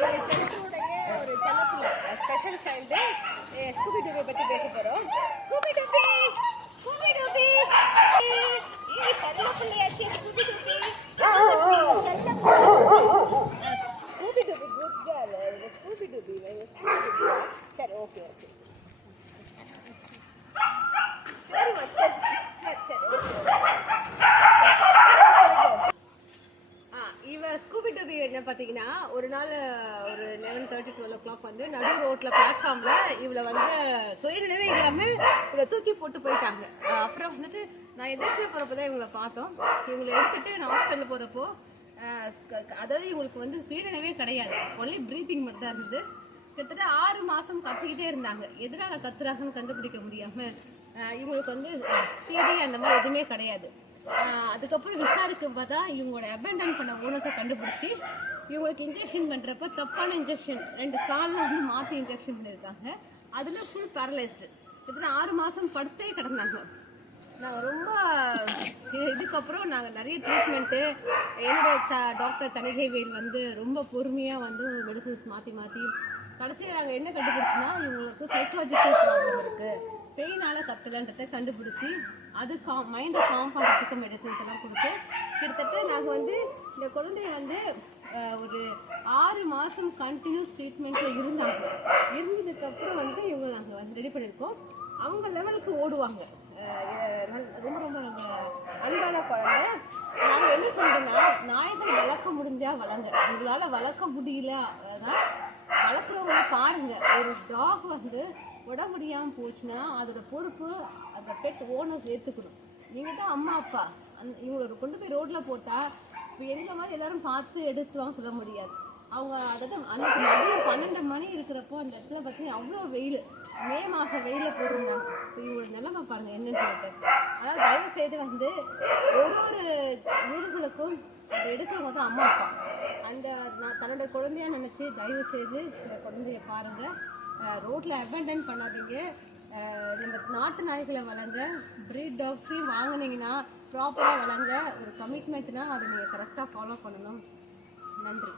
எங்கள் ஷெல்டருடைய ஒரு செல்லப்பிள்ளை ஸ்பெஷல் சைல்டு ஸ்கூபி டூபி பற்றி பேச போகிறோம். ஸ்கூபி டூபி ஸ்கூபி டூபி செல்லப்பிள்ளையாச்சு. Scooby Dooby Scooby Dooby good girl. Scooby Dooby சரி ஓகே ஓகே வெரி மச் சரி சரி ஓகே இவ ஸ்கூபி டூபி என்ன பார்த்தீங்கன்னா ஒரு நாள் ஒரு 11:30 12 o'clock வந்து நடு ரோட்டில் பிளாட்ஃபார்மில் இவளை வந்து சுயநினைவே இல்லாமல் இவளை தூக்கி போட்டு போயிட்டாங்க. அப்புறம் வந்துட்டு நான் எதிர்ச்சியாக போகிறப்ப தான் இவங்களை பார்த்தோம். இவங்களை எடுத்துகிட்டு நான் ஹாஸ்பிட்டலில் போகிறப்போ அதாவது இவங்களுக்கு வந்து சுயநினைவே கிடையாது, ஒன்லி ப்ரீத்திங் மட்டும் தான் இருந்தது. கிட்டத்தட்ட 6 மாதம் கத்திக்கிட்டே இருந்தாங்க. எதனால் கத்துறாங்கன்னு கண்டுபிடிக்க முடியாமல் இவங்களுக்கு வந்து சிடி அந்த மாதிரி எதுவுமே கிடையாது. அதுக்கப்புறம் விசாரிக்க பார்த்தா இவங்களோட அபேண்டன் பண்ண ஓனர்ஸை கண்டுபிடிச்சி இவங்களுக்கு இன்ஜெக்ஷன் பண்ணுறப்ப தப்பான இன்ஜெக்ஷன் 2 காலில் வந்து மாற்றி இன்ஜெக்ஷன் பண்ணியிருக்காங்க. அதில் ஃபுல் பேரலைஸ்டு. கிட்டத்தட்ட 6 மாதம் படுத்தே கிடந்தாங்க. நாங்கள் ரொம்ப இதுக்கப்புறம் நாங்கள் நிறைய ட்ரீட்மெண்ட்டு என்னோட டாக்டர் தணிகைவேல் வந்து ரொம்ப பொறுமையாக வந்து மெடிசன்ஸ் மாற்றி மாற்றி கடைசியில் நாங்கள் என்ன கண்டுபிடிச்சோன்னா இவங்களுக்கு சைக்காலஜிக்கல் ப்ராப்ளம் இருக்குது, பெயினால் கத்தலைன்றதை கண்டுபிடிச்சி அது மைண்டை காம் பண்ணுறதுக்கு மெடிசன்ஸ் எல்லாம் கொடுத்து கிட்டத்தட்ட நாங்கள் வந்து இந்த குழந்தைய வந்து ஒரு 6 மாதம் கண்டினியூஸ் ட்ரீட்மெண்ட்டில் இருந்தாங்க. இருந்ததுக்கப்புறம் வந்து இவங்க நாங்கள் வந்து ரெடி பண்ணியிருக்கோம். அவங்க லெவலுக்கு ஓடுவாங்க. ரொம்ப ரொம்ப ரொம்ப அன்பான குழந்தை. நாங்கள் என்ன சொல்கிறோன்னா நாய்கள் வளர்க்க முடிஞ்சா வளங்க, உங்களால் வளர்க்க முடியல அதான் வளர்க்குறவங்க பாருங்கள். ஒரு டாக் வந்து உட முடியாமல் போச்சுன்னா அதோட பொறுப்பு அந்த பெட் ஓனர்ஸ் ஏற்றுக்கணும். நீங்கள் தான் அம்மா அப்பா. இவங்களை கொண்டு போய் ரோட்டில் போட்டால் இப்போ எங்களை மாதிரி எல்லோரும் பார்த்து எடுத்துவாங்க சொல்ல முடியாது. அவங்க அதாவது அன்றைக்கி மதியம் 12 மணி இருக்கிறப்போ அந்த இடத்துல பார்த்தீங்கன்னா அவ்வளோ வெயில், மே மாதம் வெயிலில் போட்டிருந்தாங்க. இப்போ இவங்களோட நிலைமை பாருங்கள் என்னன்னு சொல்லிட்டு. அதனால் தயவு செய்து வந்து ஒரு வீடுகளுக்கும் அதை எடுக்கிறவங்க தான் அம்மா அப்பா. அந்த நான் தன்னோட குழந்தைய நினச்சி தயவு செய்து இந்த குழந்தைய பாருங்கள். ரோட்டில் அபேண்டன் பண்ணாதீங்க. நம்ம நாட்டு நாய்களை வளங்க. ப்ரீட் டாக்ஸையும் வாங்கினீங்கன்னா ப்ராப்பராக வளங்க. ஒரு கமிட்மெண்ட்னா அதை நீங்கள் கரெக்டாக ஃபாலோ பண்ணணும். நன்றி.